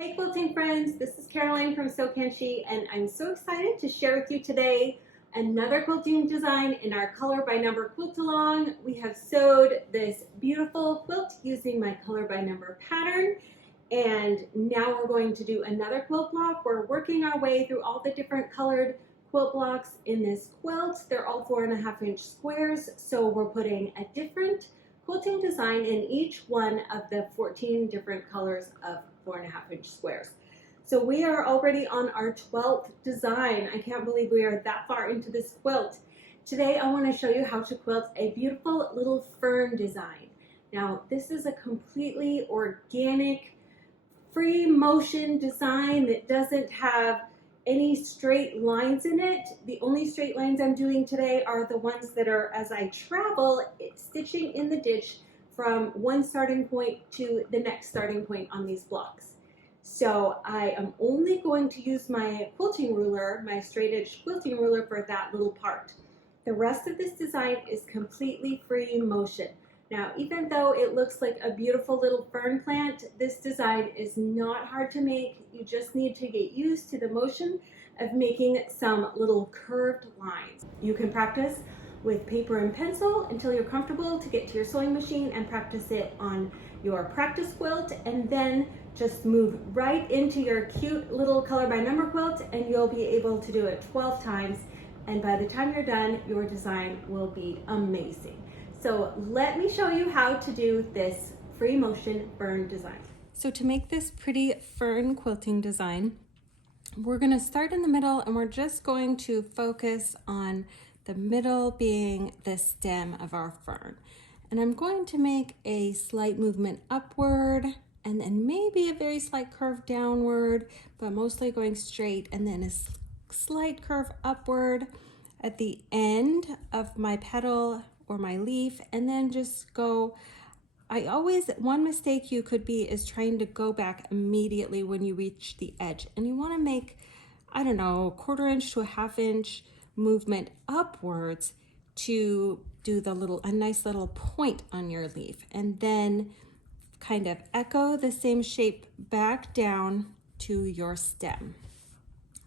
Hey quilting friends, this is Caroline from Sew Can She, and I'm so excited to share with you today another quilting design in our color by number quilt along. We have sewed this beautiful quilt using my color by number pattern, and now we're going to do another quilt block. We're working our way through all the different colored quilt blocks in this quilt. They're all 4.5-inch squares, so we're putting a different quilting design in each one of the 14 different colors of 4.5-inch squares. So we are already on our 12th design. I can't believe we are that far into this quilt. Today I want to show you how to quilt a beautiful little fern design. Now this is a completely organic, free motion design that doesn't have any straight lines in it. The only straight lines I'm doing today are the ones that are as I travel, stitching in the ditch from one starting point to the next starting point on these blocks. So I am only going to use my quilting ruler, my straight edge quilting ruler, for that little part. The rest of this design is completely free motion. Now, even though it looks like a beautiful little fern plant, this design is not hard to make. You just need to get used to the motion of making some little curved lines. You can practice with paper and pencil until you're comfortable to get to your sewing machine and practice it on your practice quilt, and then just move right into your cute little color by number quilt, and you'll be able to do it 12 times. And by the time you're done, your design will be amazing. So let me show you how to do this free motion fern design. So to make this pretty fern quilting design, we're going to start in the middle, and we're just going to focus on the middle being the stem of our fern. And I'm going to make a slight movement upward, and then maybe a very slight curve downward, but mostly going straight, and then a slight curve upward at the end of my petal or my leaf, and then just go. One mistake you could be is trying to go back immediately when you reach the edge, and you want to make, I don't know, 1/4 inch to a 1/2 inch movement upwards to do a nice little point on your leaf, and then kind of echo the same shape back down to your stem.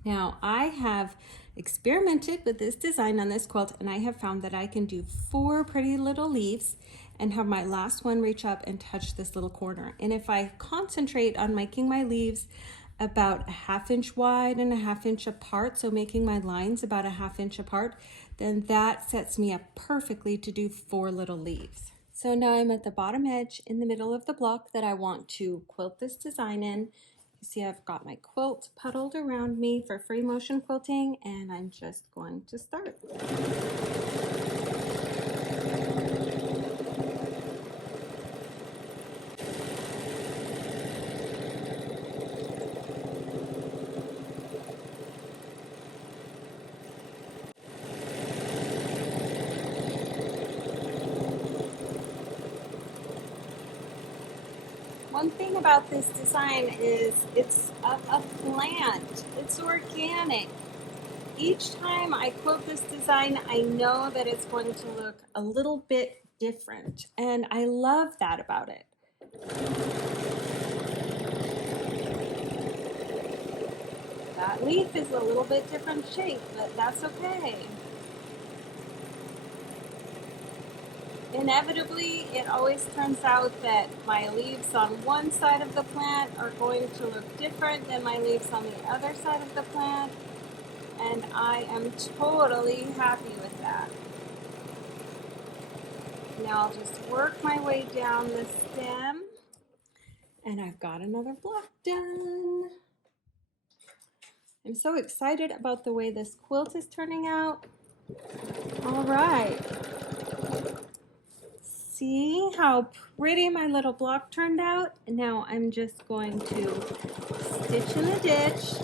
Now I have experimented with this design on this quilt, and I have found that I can do 4 pretty little leaves and have my last one reach up and touch this little corner. And if I concentrate on making my leaves about a 1/2 inch wide and a 1/2 inch apart, so making my lines about a 1/2 inch apart, then that sets me up perfectly to do 4 little leaves. So now I'm at the bottom edge in the middle of the block that I want to quilt this design in. You see I've got my quilt puddled around me for free motion quilting, and I'm just going to start. One thing about this design is it's a plant. It's organic. Each time I quilt this design, I know that it's going to look a little bit different, and I love that about it. That leaf is a little bit different shape, but that's okay. Inevitably, it always turns out that my leaves on one side of the plant are going to look different than my leaves on the other side of the plant, and I am totally happy with that. Now I'll just work my way down the stem, and I've got another block done. I'm so excited about the way this quilt is turning out. All right. See how pretty my little block turned out? Now I'm just going to stitch in the ditch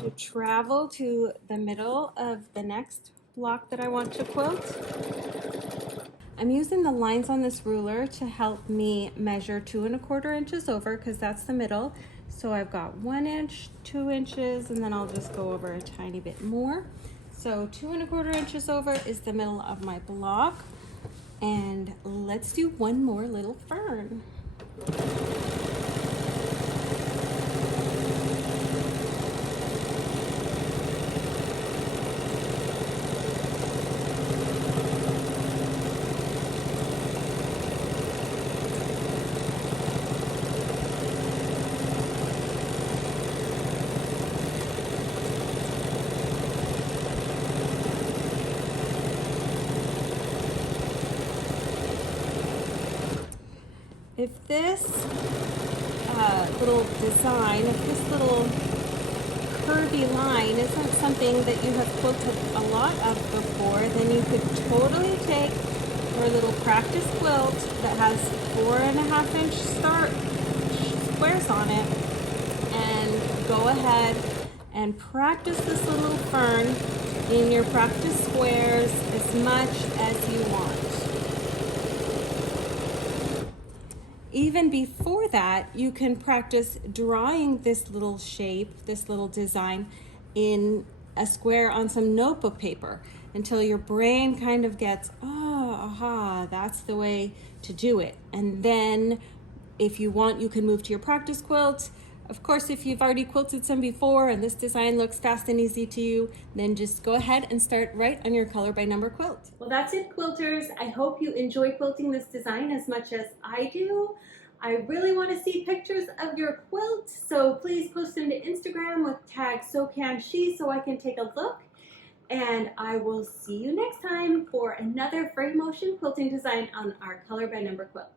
to travel to the middle of the next block that I want to quilt. I'm using the lines on this ruler to help me measure 2 1/4 inches over, because that's the middle. So I've got 1 inch, 2 inches, and then I'll just go over a tiny bit more. So 2 1/4 inches over is the middle of my block. And let's do one more little fern. If this little design, if this little curvy line isn't something that you have quilted a lot of before, then you could totally take your little practice quilt that has 4.5-inch squares on it and go ahead and practice this little fern in your practice squares as much as you want. Even before that, you can practice drawing this little shape, this little design in a square on some notebook paper until your brain kind of gets, oh, aha, that's the way to do it. And then if you want, you can move to your practice quilt. Of course, if you've already quilted some before and this design looks fast and easy to you, then just go ahead and start right on your color by number quilt. Well, that's it, quilters. I hope you enjoy quilting this design as much as I do. I really want to see pictures of your quilt, so please post them to Instagram with tag SoCanShe so I can take a look. And I will see you next time for another free motion quilting design on our color by number quilt.